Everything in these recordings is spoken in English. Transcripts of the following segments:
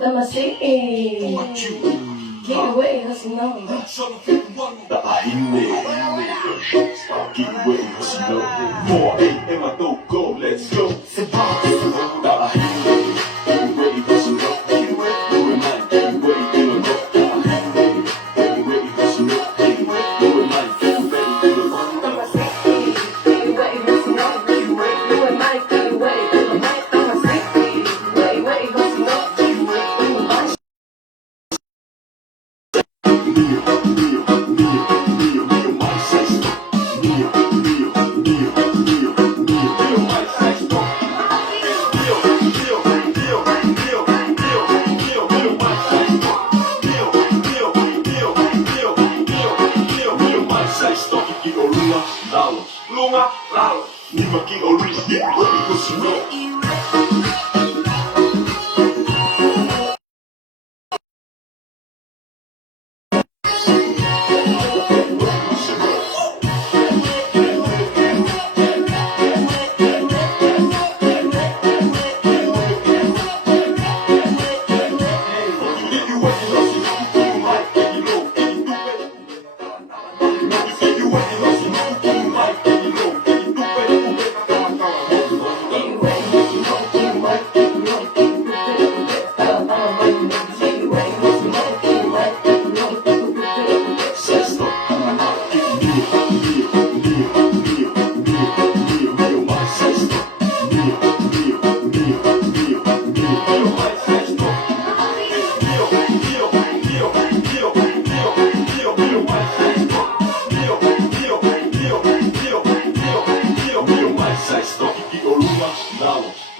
Let me see. Get away, cause you know. Get away, cause you know. 4 a.m. I don't go, let's go. Get away, cause you know. Get away, you and mine. Get away, you don't know. Get away, cause you know. Get away, you and mine. Get away, you don't know. Let me see. Get away, cause you know. Get away, you and mine. Get away, you don't know. Let me see. Get away, cause you know. Get away, you and mine. Lunga, lalo, ni maki orilla, get ready, cause you know.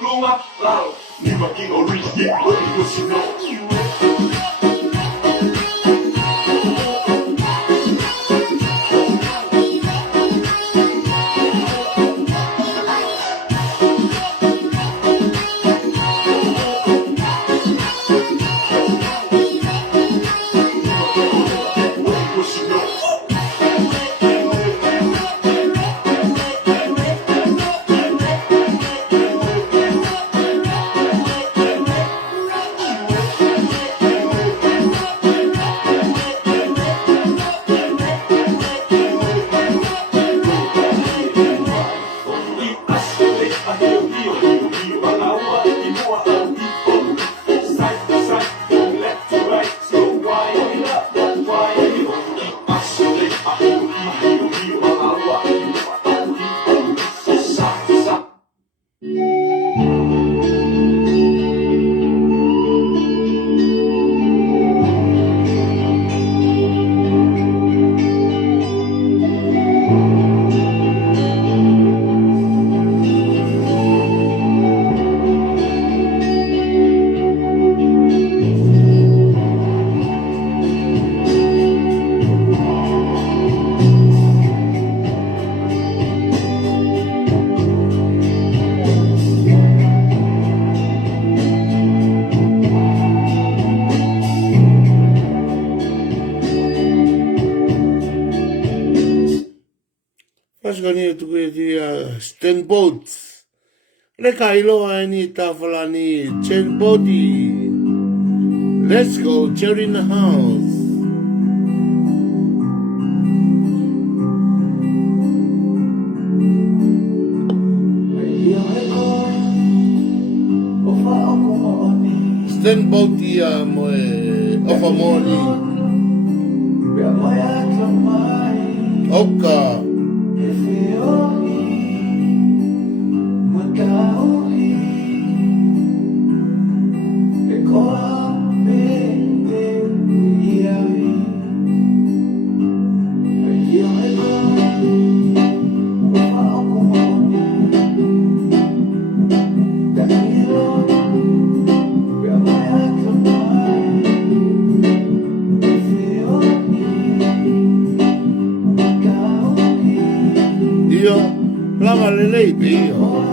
Lunga, lalo, ni maki orilla, get ready, cause you know. Paskani tu ke dia stand boats. Le kailo ani tafalani chen body. Let's go, Jerry in the house. Stand boat dia mo ofa moni. Oka. Dio, lama lele dio.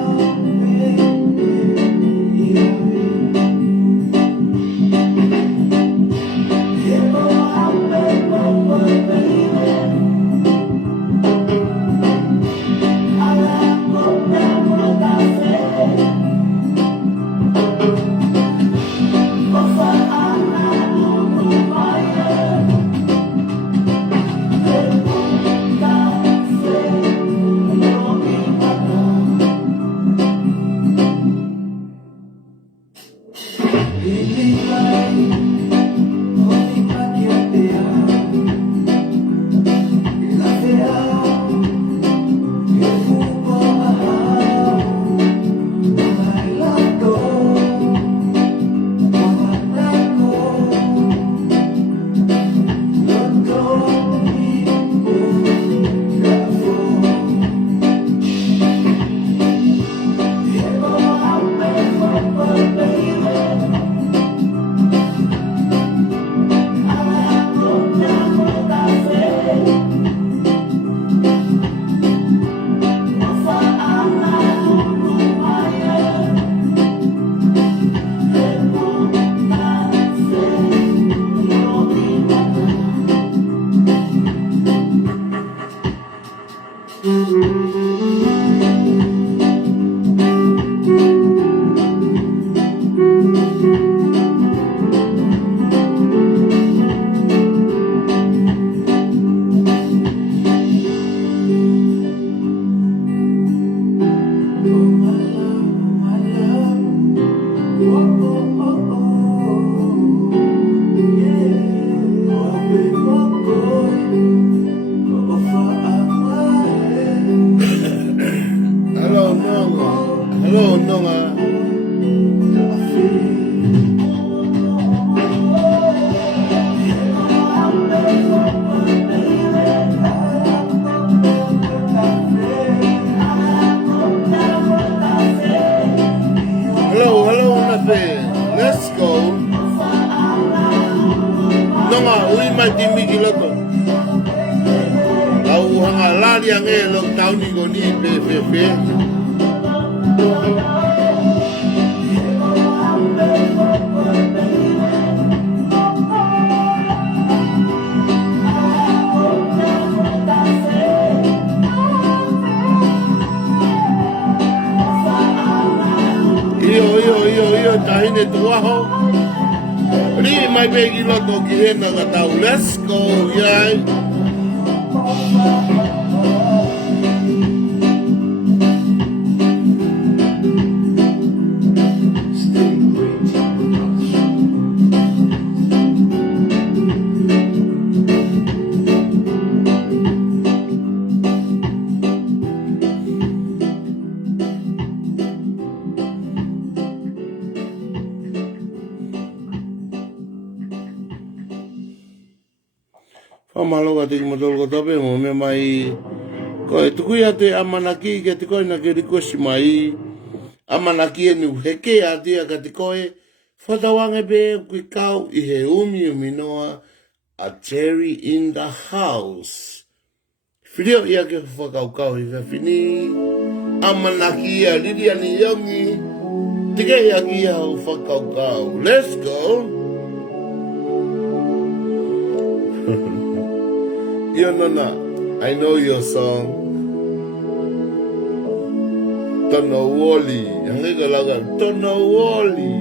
mai timi ki loto. Au hanga lari ang lockdown ni ko ni pe. Iyo tahine tua ho. Ri mai begi loto ki hena ka tau. Let's go, yai. Stay great production. Whamalo ka tiki matolo ko tape mo me mai ko e tukui ate amanaki ke te koe na ke rikosi mai amanaki e nu heke atia ka te koe whatawange pe kui kau i he umi noa a cherry in the house. Whirio ia ke whakaukau i whini amanaki a riri ani yongi tike ia ki au whakaukau. Let's go! Yo, Nona, I know your song. Tono Wally. Hangi ka laga, Tono Wally.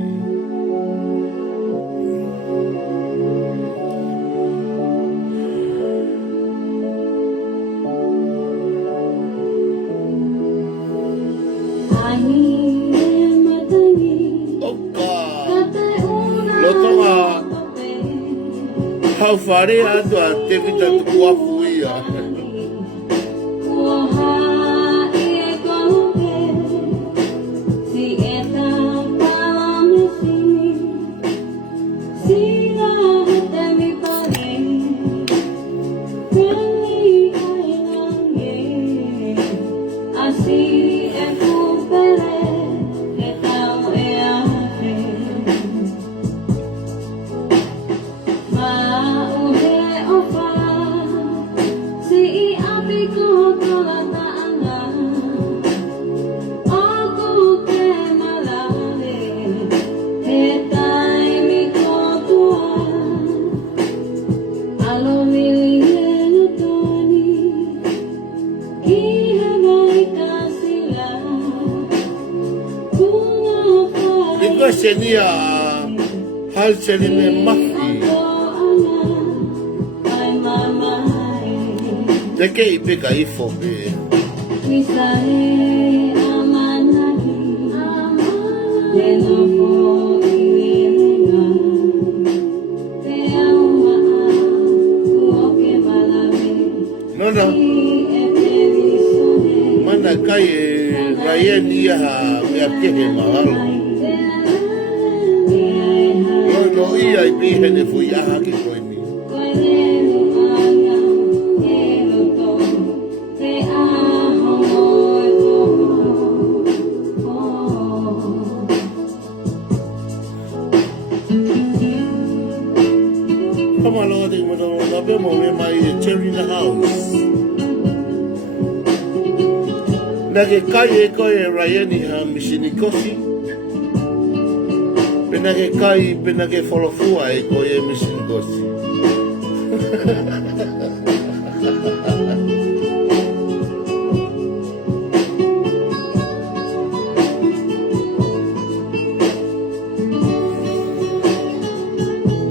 Oka. Lotonga. How far are you at taking that to Wafuia? Senia hal seline mafi deke ipeka ifo be no mana kai Ryan ia me akehe mahalo no ia I be hene fui aha ki koe ni. Come on, Lord, I'm going to my cherry in the house. Nage kai e koe Ryan ha mishini kofi. Pena ke kai, pena ke wholofua e ko e missing gosi.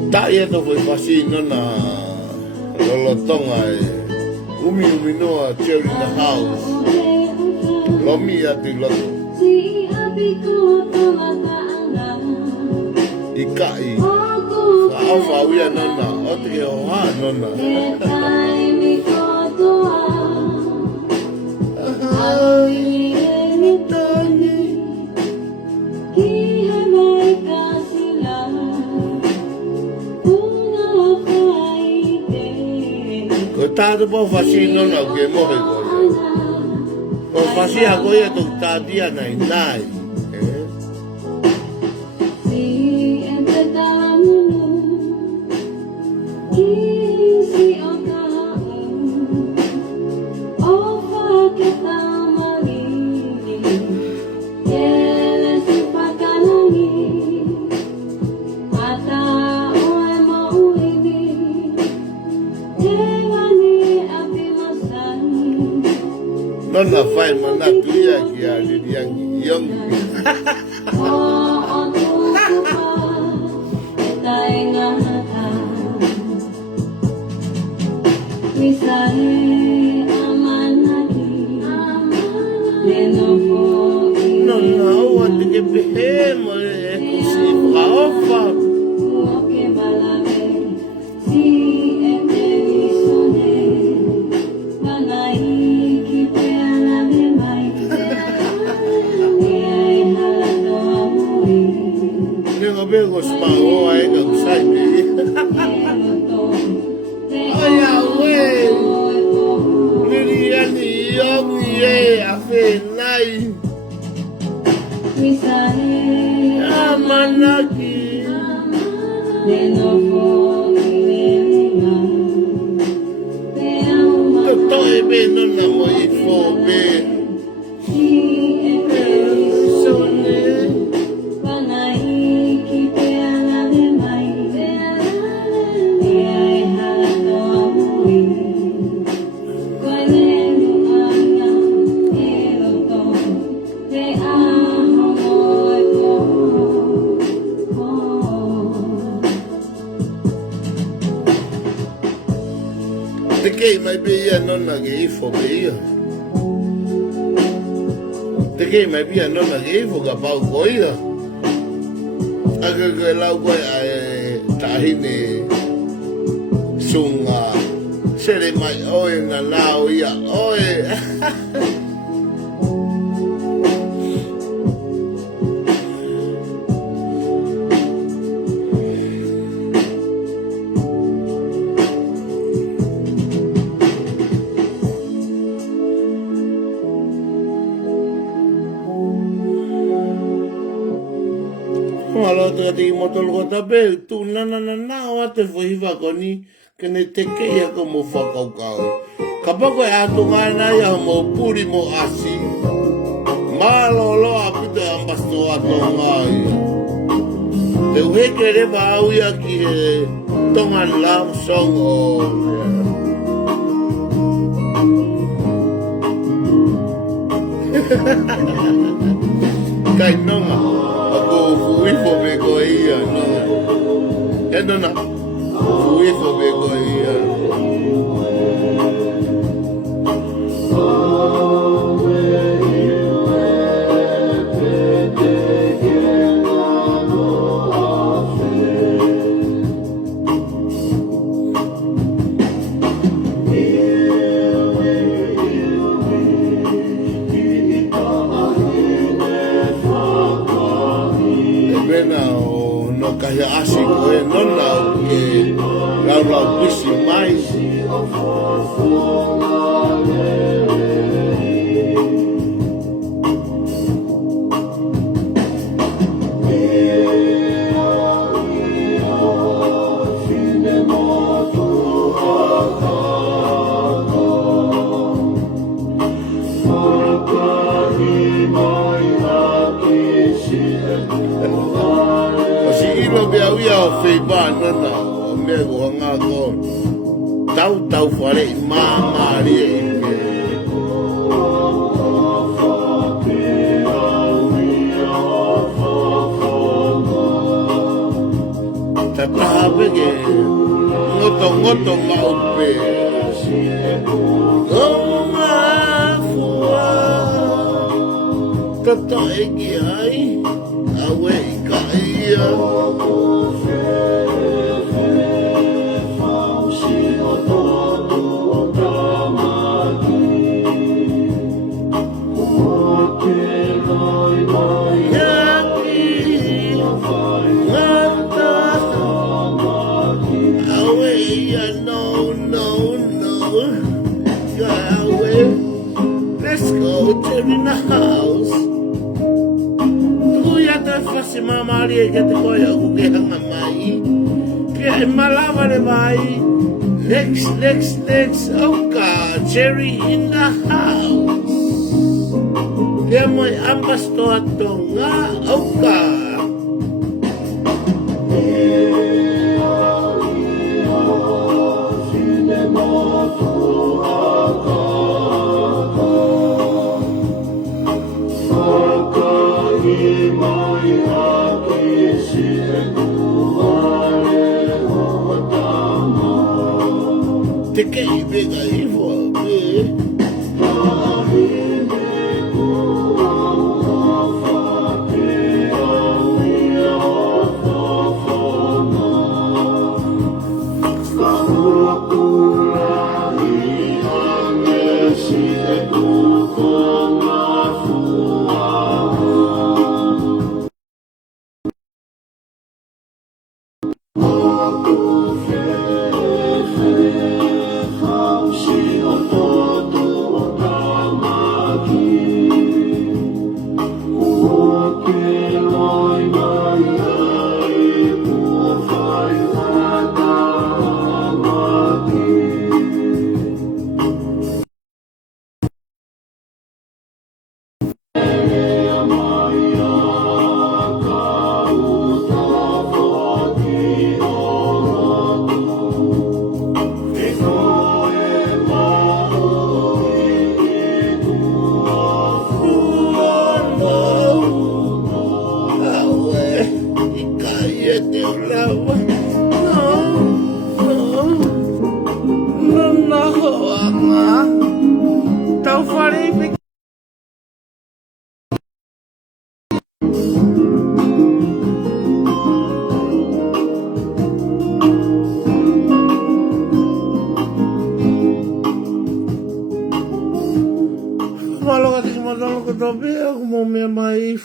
Ta ia to foi pasi nona lolotonga e umi noa cherry in the house. Lomi ati loto. Ikai Alfa wia nona Otige oha nona Ko tātu po whasi nona ke mohe koe Ko whasi a koe tu tātia nai nai Yeah. Nona fai mana tuia ki a liriangi yongi. Nona ua te ke pehe mo e kusi whaofa. Nenga bego sma oa e ka kusai me. Aya we. Liriani yongi e a fe nai. Amanaki. Toto e be nona mo I fo be. Te kei mai be ia nona ke I fo be ia. Te kei mai be ia nona ke I fo ka pau ko ia. Aga ke lau koe a tahine sunga. Sere mai oe na nao ia oe. Malo te kati motol ko tape, tu nana o te fuhiwa koni, kene te keia ko mo whakaukau. Ka pako e atu ngana ia mo puri mo asi, malo loa pita ambasto ato ngai. Te uheke rewa au ia ki he tongan love song o... Kai nonga, ako fuifo me ko ia, nonga. E nona, fuifo me ko ia. Kahia asi ko e nona o ke lau pisi mai. O feiba nana o mea ko hanga ko tau whare I māmari e ike. Ta taha peke ngoto maupe. Ngā fua tata eki ai awe I ka ia. Let's go to the house. Tu ia te whasi mamari e ke te koe au ke hanga mai. Ke e malawa le mai. Next, oka, Jerry in the house. Ke moi ambasto atonga, oka. pega aí, vou ver.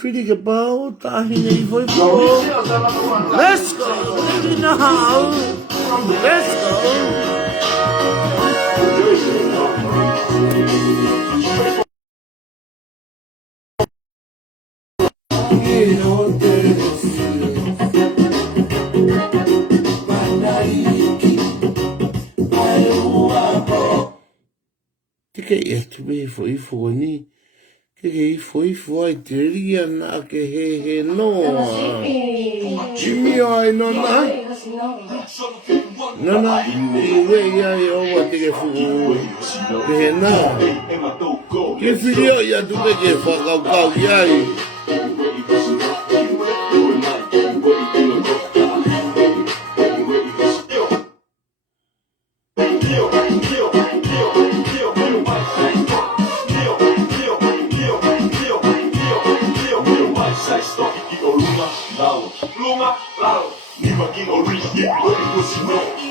Filho que pau, tá rindo aí, foi bom. Let's go, in the house. Let's go. Que é isto? Foi ni. Que foi teria na que he no. Mio ai nona. Nona, iwe ya yo wa te fu. Que na. Que filho ya tu que fa ka ya. Luma, lao, ni making or reach, yeah, what it was, you know.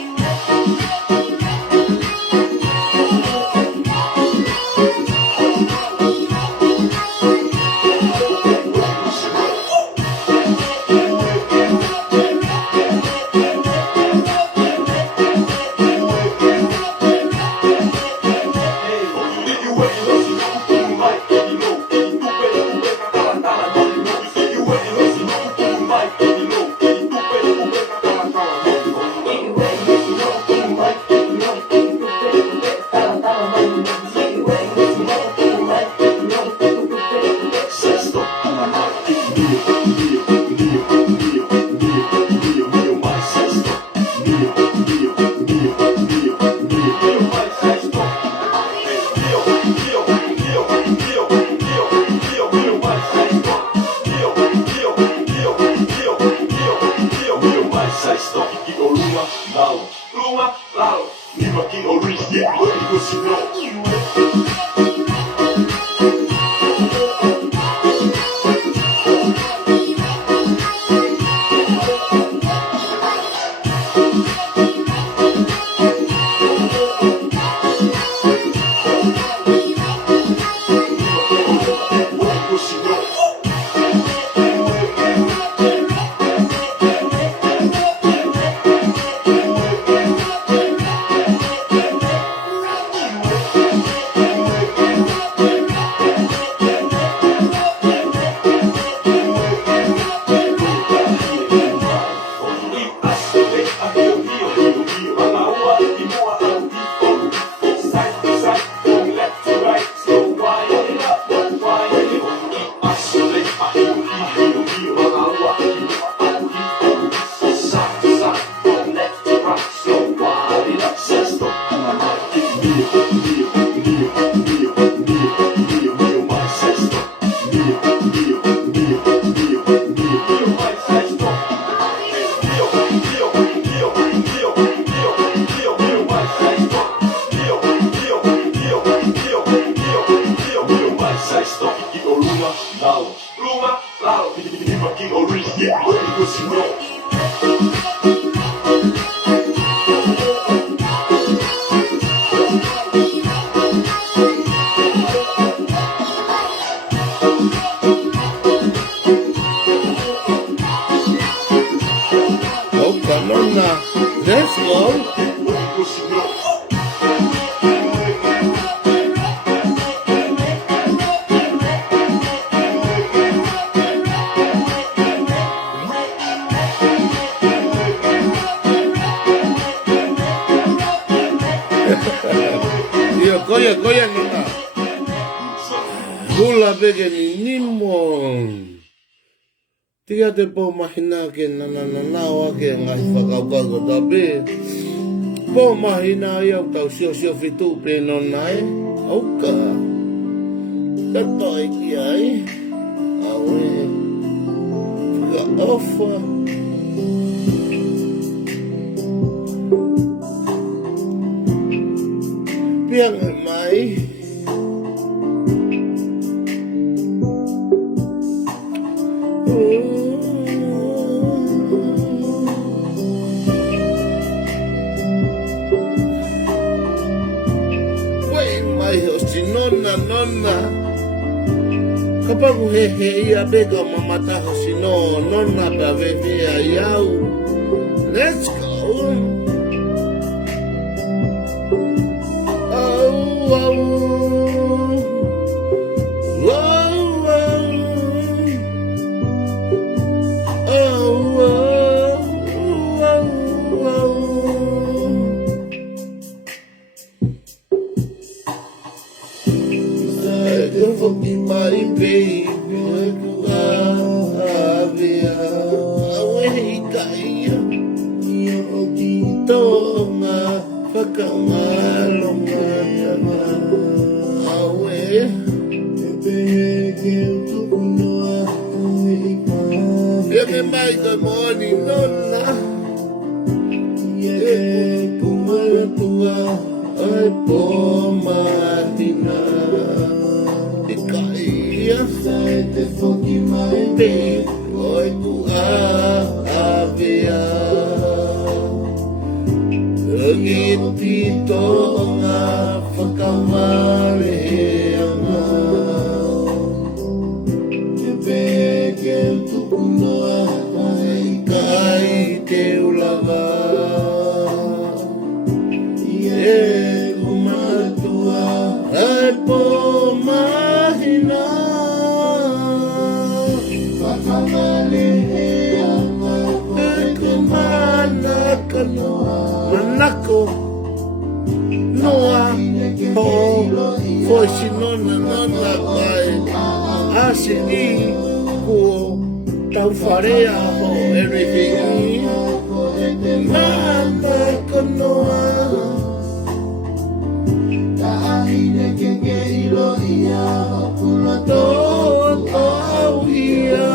listen up. Okay, nonna, let's go. Listen up. Iyo, koya nonna. Hula bege ni nimon. Tia te po mahina ke nananawa ke ngai whakaukago tabe. Po mahina iau tau sio fitu pe nonai. Auka. Tato iki ai. Awe. Ka ofa. Piang mai. Nonna kapaku he ia bega mamata sino nonna pa veve iau. Let's go. Oh, oh, fucking my baby, you are away, kaya, you dito nga, pagkamalong away, Yake mai good morning, nonna, yake kumalatua, ay po matina. Te foki mai pe oi ku avea lagi tito nga whakamare anga te peke tukunoa kai te ulaga ie kumatua ai po mahina Manako Noa Ho Foisi nona kai Asini Ko Tau wharea ho everything Manako Noa Tahine ke ilo ia Hopula tau ia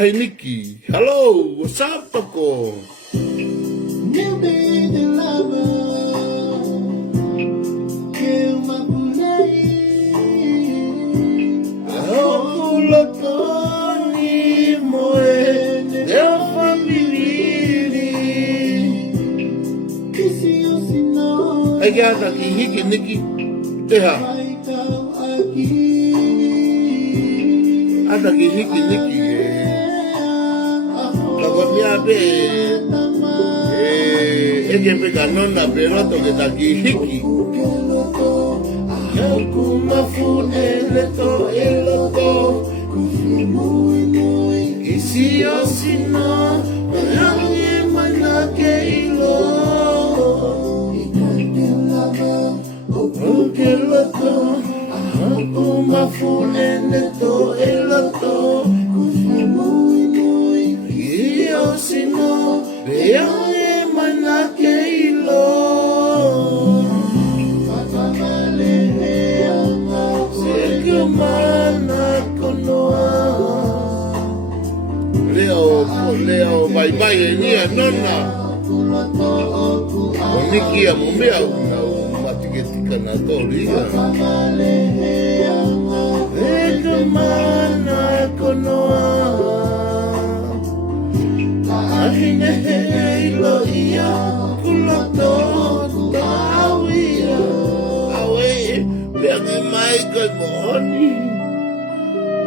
Hey Nikki, hello, what's up, Toko? You be the lover, you my bulai. Ahokula koni moe, deo family. Kisi osino. Hey, guys, I can hiki Nikki. Teha. Ada ki hiki Nikki. Mia be eke peka nonna peroto ke taki hiki aku mafune leto eloto isi osino yangi mana ke ilo ke loto aku mafune leto eloto sino veange manake ilo seke manako noa leo bye enia nonna oniki ya mumea una matiketika na toria seke manako noa hine he ilo ia, kula tō tawia. Awe, pia nge mai kai mohoni,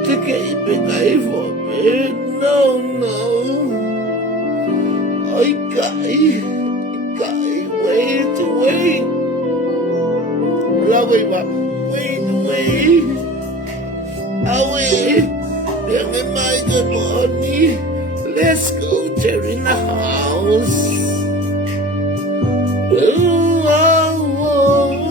teke ipe kai fo me, no, no. Oi kai, wait, wait. Lawe ba, wait. Awe, pia nge mai kai mohoni. Let's go, Jerry in the house. Ooh, oh, oh.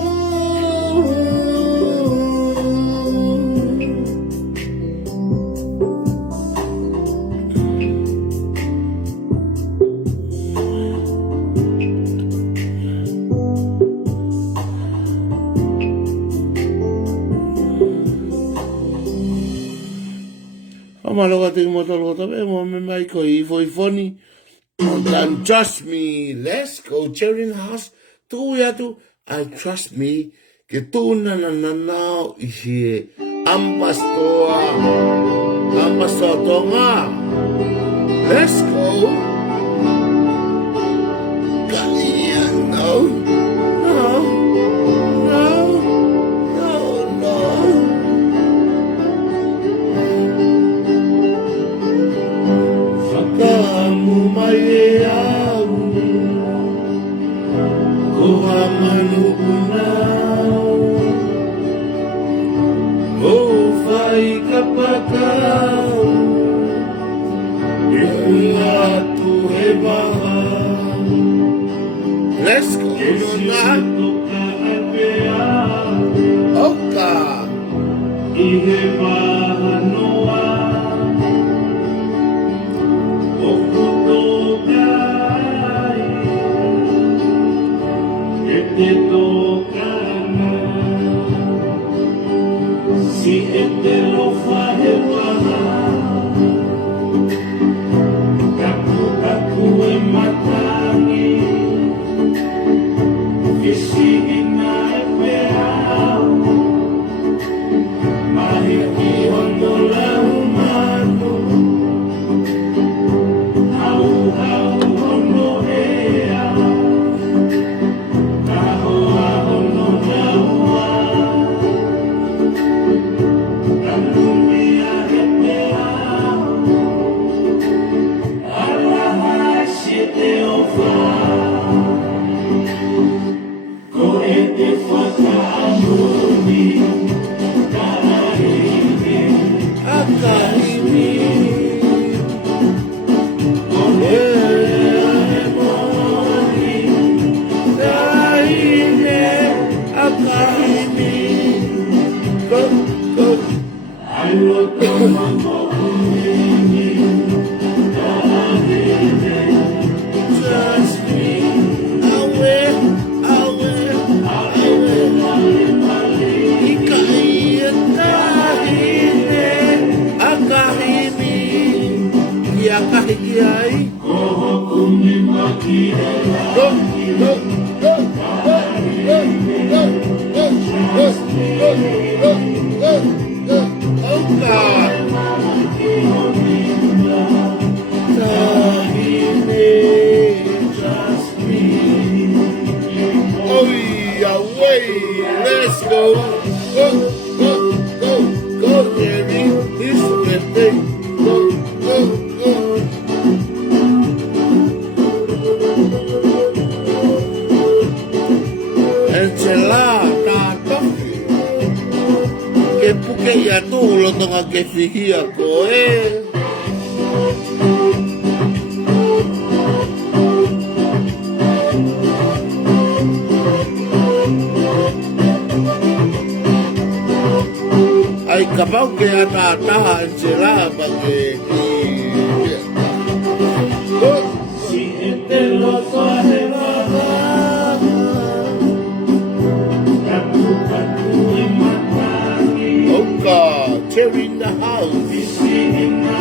Amaloga te motolo tabe mo me mai ko I foi foni. Don't trust me. Let's go Jerry in the house. Tu ya tu. I trust me. Que tu na ihi ambastoa. Ambastoa tonga. Let's go. Kaya no. Let's go, Oka. Si este lo faje kaku e matani que sigue na efeao mahi ki hono la humano hau hono ea kaho hono la ua kalumia efeao ala siete ofa Koete whakaamuri, karahine, Akahimi. mori, Karahine, akahimi. Go. aloto mamokuneni, karahine, Trust me. Awe. Akahimi. koho kumi makirela, Go. Oh God. Trust me. Oh yeah, wait. Let's go. Go, Jerry. This is the thing. Go. Enchilada, que puke ya tú lo tengo que fijar, Ay, capaz que ataja enchilada que si este lo faje kaku e matani oh God, Jerry in the house. Sigue na